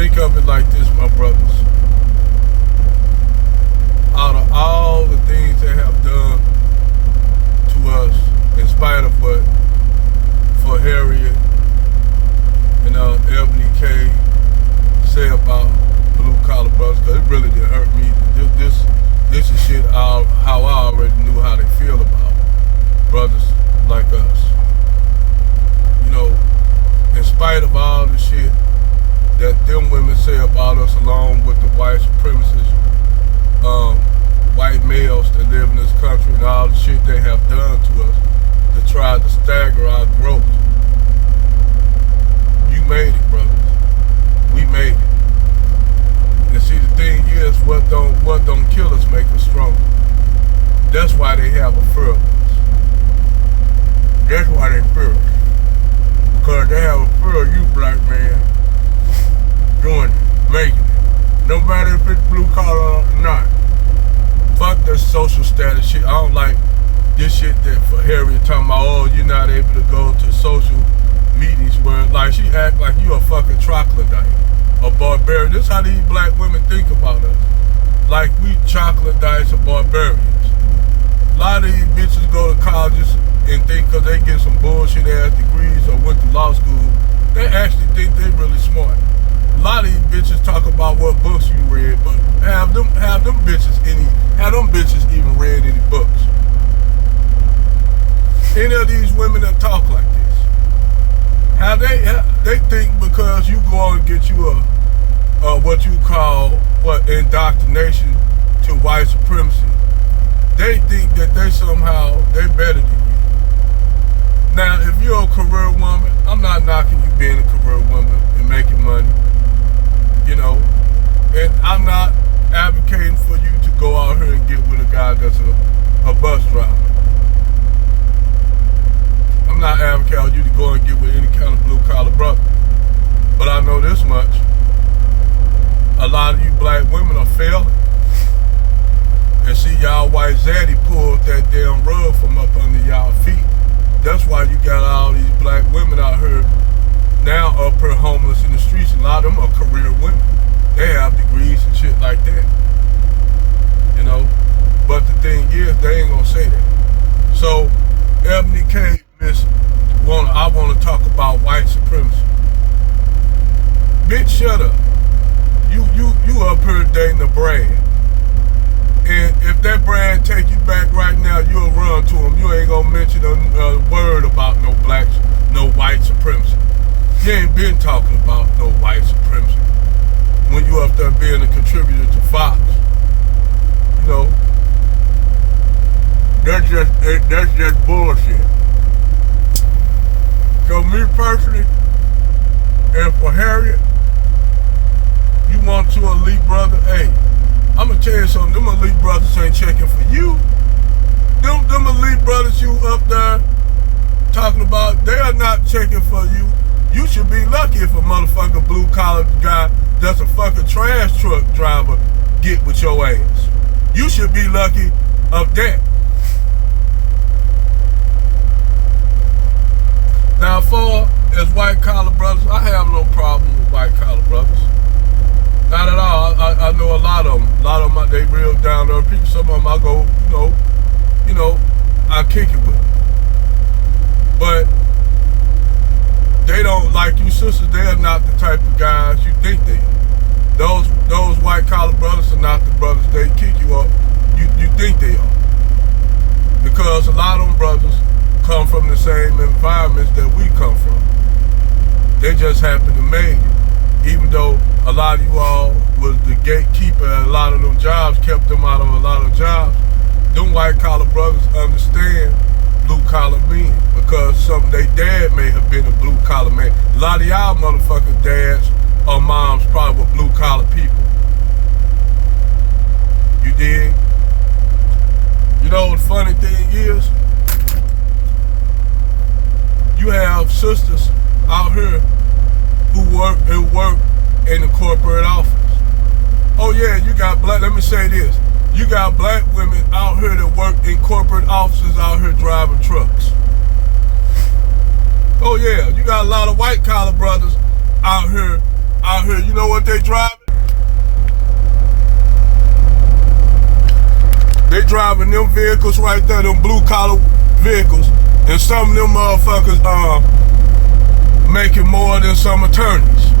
Think of it like this, my brothers. Out of all the things they have done to us, in spite of what for Harriet and Ebony K say about blue collar brothers, because it really didn't hurt me. This is shit how I already knew how they feel about brothers like us. You know, in spite of all the shit that them women say about us, along with the white supremacists, white males that live in this country, and all the shit they have done to us to try to stagger our growth. You made it, brothers. We made it. And see, the thing is, what don't kill us make us stronger. That's why they have a fear of us. That's why they fear us. Because they have a fear of you, black man, doing it, making it. No matter if it's blue collar or not. Fuck the social status shit. I don't like this shit that for Harriet talking about, oh, you're not able to go to social meetings where, like, she act like you a fucking troglodyte, a barbarian. This is how these black women think about us. Like we troglodytes or barbarians. A lot of these bitches go to colleges and think because they get some bullshit ass degrees or went to law school, they actually think they really smart. A lot of these bitches talk about what books you read, but have them bitches even read any books? Any of these women that talk like this, they think because you go on and get you a what you call indoctrination to white supremacy, they think that they better than you. Now, if you're a career woman, I'm not knocking you being a career woman and making money, you know, and I'm not advocating for you to go out here and get with a guy that's a bus driver. I'm not advocating you to go and get with any kind of blue collar brother. But I know this much. A lot of you black women are failing. And see, y'all white zaddy pulled that damn rug from up under y'all feet. That's why you got all these black women out here now up here homeless in the streets. A lot of them are career women. They have degrees and shit like that. You know? But the thing is, they ain't gonna say that. So, Ebony K, I want to talk about white supremacy. Bitch, shut up. You up here dating a brand. And if that brand take you back right now, you'll run to him. You ain't gonna mention a word about no blacks, no white supremacy. You ain't been talking about no white supremacy when you up there being a contributor to Fox. You know, that's just bullshit. So me personally, and for Harriet, you want to elite brother, hey, I'm gonna tell you something, them elite brothers ain't checking for you. Them elite brothers you up there talking about, they are not checking for you. You should be lucky if a motherfucking blue collar guy that's a fucking trash truck driver get with your ass. You should be lucky of that. Now, for as white collar brothers, I have no problem with white collar brothers. Not at all. I know a lot of them. A lot of them, they real down to earth people. Some of them I go, you know, I kick it with them. But they don't, like you sisters, they are not the type of guys you think they are. Those white collar brothers are not the brothers they kick you up. You think they are. Because a lot of them brothers come from the same environments that we come from. They just happen to make it. Even though a lot of you all was the gatekeeper at a lot of them jobs, kept them out of a lot of jobs. Them white collar brothers understand blue collar men because some of their dad may have been a blue collar man. A lot of y'all motherfucking dads or moms probably were blue collar people. You dig? You know the funny thing is, you have sisters out here who work in the corporate office. Oh yeah, you got black, let me say this. You got black women out here that work in corporate offices out here driving trucks. Oh yeah, you got a lot of white collar brothers out here here. You know what they driving? They driving them vehicles right there, them blue collar vehicles, and some of them motherfuckers making more than some attorneys.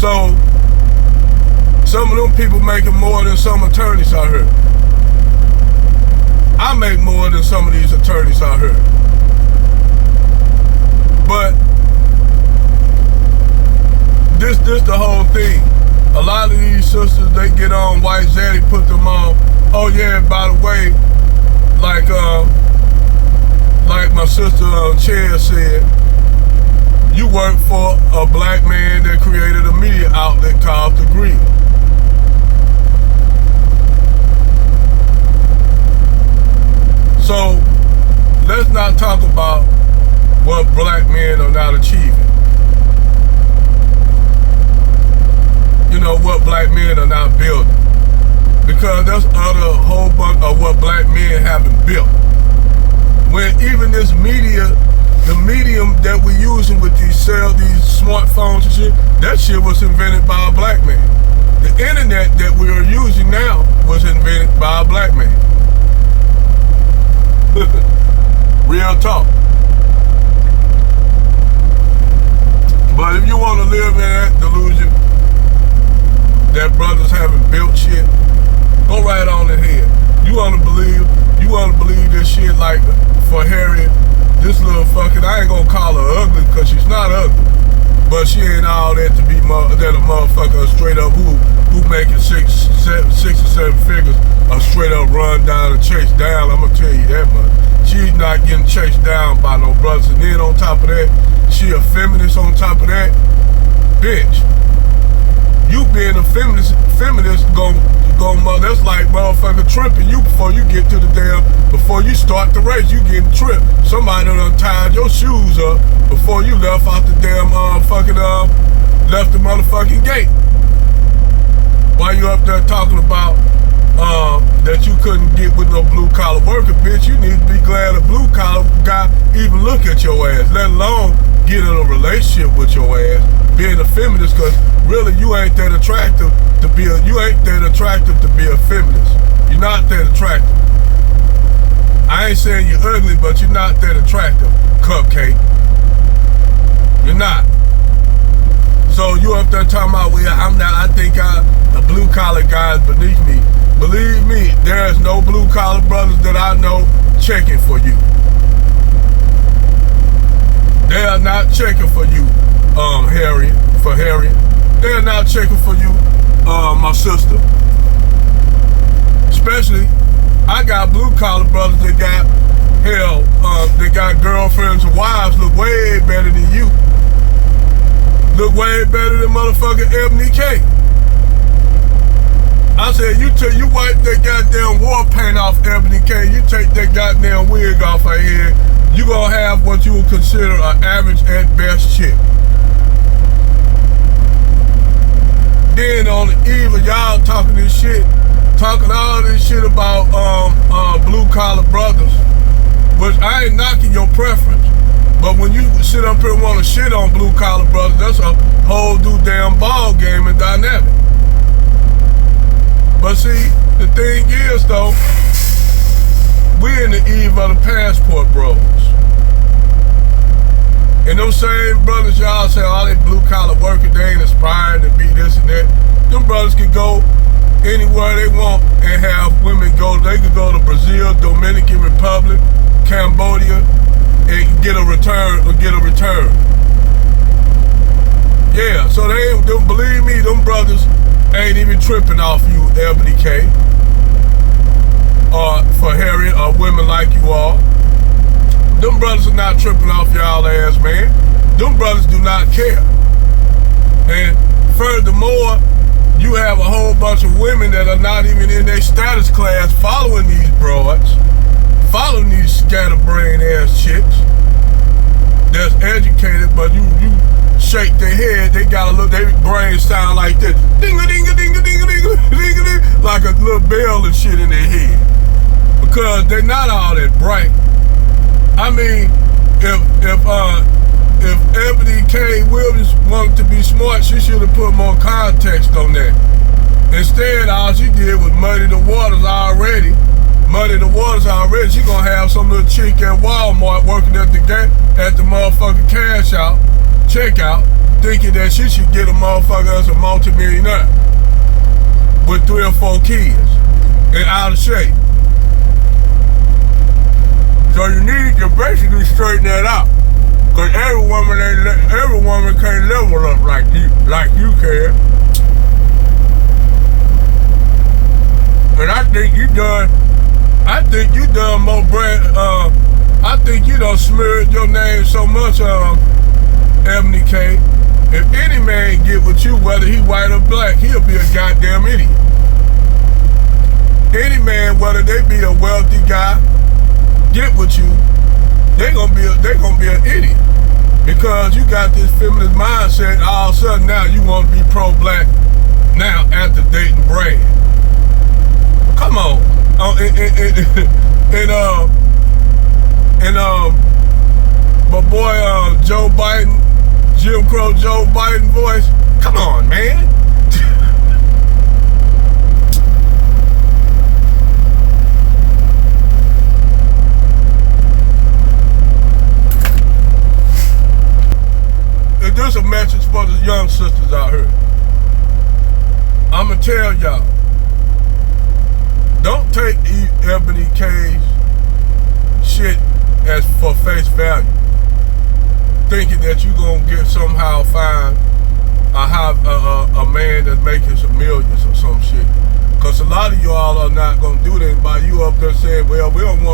So some of them people making more than some attorneys out here. I make more than some of these attorneys out here. But this the whole thing. A lot of these sisters, they get on White Zaddy, put them on. Oh yeah, by the way, like my sister Chair said, you work for a black man that created a media outlet called The Green. So let's not talk about what black men are not achieving. You know, what black men are not building. Because that's a whole bunch of what black men haven't built. When even this media, the medium that we're using with these smartphones and shit, that shit was invented by a black man. The internet that we are using now was invented by a black man. Real talk. But if you want to live in that delusion that brothers haven't built shit, go right on ahead. You want to believe this shit like for Harriet, this little fucking, I ain't gonna call her ugly because she's not ugly, but she ain't all that to be that a motherfucker straight up who making six or seven figures a straight up run down and chase down. I'm gonna tell you that much. She's not getting chased down by no brothers. And then on top of that, she a feminist on top of that. Bitch, you being a feminist that's like motherfucker tripping you before you get to the before you start the race, you getting tripped. Somebody done tied your shoes up before you left out the damn left the motherfucking gate. Why you up there talking about that you couldn't get with no blue collar worker, bitch? You need to be glad a blue collar guy even look at your ass, let alone get in a relationship with your ass, being a feminist, because really you ain't that attractive to be a feminist. You're not that attractive. I ain't saying you're ugly, but you're not that attractive, cupcake. You're not. So you up there talking about, well, I think the blue collar guys beneath me. Believe me, there is no blue collar brothers that I know checking for you. They are not checking for you, Harriet. They are not checking for you, my sister. Especially, I got blue collar brothers that got they got girlfriends and wives look way better than you. Look way better than motherfucking Eboni K. I said, you wipe that goddamn war paint off Eboni K, you take that goddamn wig off her head, you gonna have what you would consider an average at best chick. Then on the eve of y'all talking all this shit about blue collar brothers, which I ain't knocking your preference, but when you sit up here and want to shit on blue collar brothers, that's a whole new damn ball game and dynamic. But see, the thing is though, we're in the eve of the passport bros. And them same brothers y'all say, all they blue collar workers, they ain't aspiring to be this and that. Them brothers can go anywhere they want and have women go. They could go to Brazil, Dominican Republic, Cambodia, and get a return. Yeah, so they believe me, them brothers ain't even tripping off you, Eboni K, or for Harriet, or women like you all. Them brothers are not tripping off y'all ass, man. Them brothers do not care. And furthermore, you have a whole bunch of women that are not even in their status class following these broads, following these scatterbrain ass chicks that's educated, but you shake their head, they got a little, their brains sound like this, ding-a-ding-a-ding-a-ding-a-ding-a-ding, like a little bell and shit in their head. Because they're not all that bright. I mean, if if Eboni K. Williams wanted to be smart, she should have put more context on that. Instead, all she did was muddy the waters already. She gonna have some little chick at Walmart working at the motherfucking cash out, checkout, thinking that she should get a motherfucker as a multimillionaire with 3 or 4 kids and out of shape. So you need to basically straighten that out. Cause every woman can't level up like you can. And I think you done more brand. I think you done smeared your name so much, Eboni K. If any man get with you, whether he white or black, he'll be a goddamn idiot. Any man, whether they be a wealthy guy, get with you, they gonna be an idiot. Because you got this feminist mindset, all of a sudden now you want to be pro-black now after dating Brad. Come on. My boy Joe Biden, Jim Crow Joe Biden voice. Come on, man. There's a message for the young sisters out here. I'ma tell y'all, don't take Eboni K's shit as for face value, thinking that you gonna somehow find a man that's making some millions or some shit. Cause a lot of y'all are not gonna do that by you up there saying, well, we don't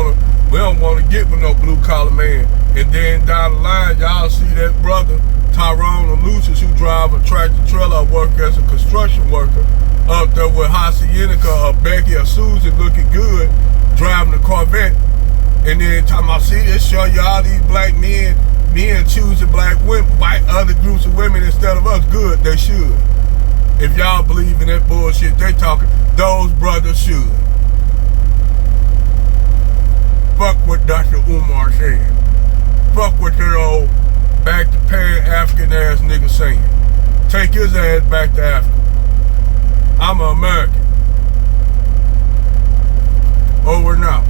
wanna get with no blue collar man. And then down the line, y'all see that brother Tyrone or Lucius, who drive a tractor trailer, work as a construction worker, up there with Hacienda or Becky or Susan looking good, driving a Corvette, and then talking about, see, this show you all these black men choosing black women, white other groups of women instead of us. Good, they should. If y'all believe in that bullshit they talking, those brothers should. Fuck what Dr. Umar said. Fuck what that old back to pan African ass nigga saying. Take his ass back to Africa. I'm an American. Over and out.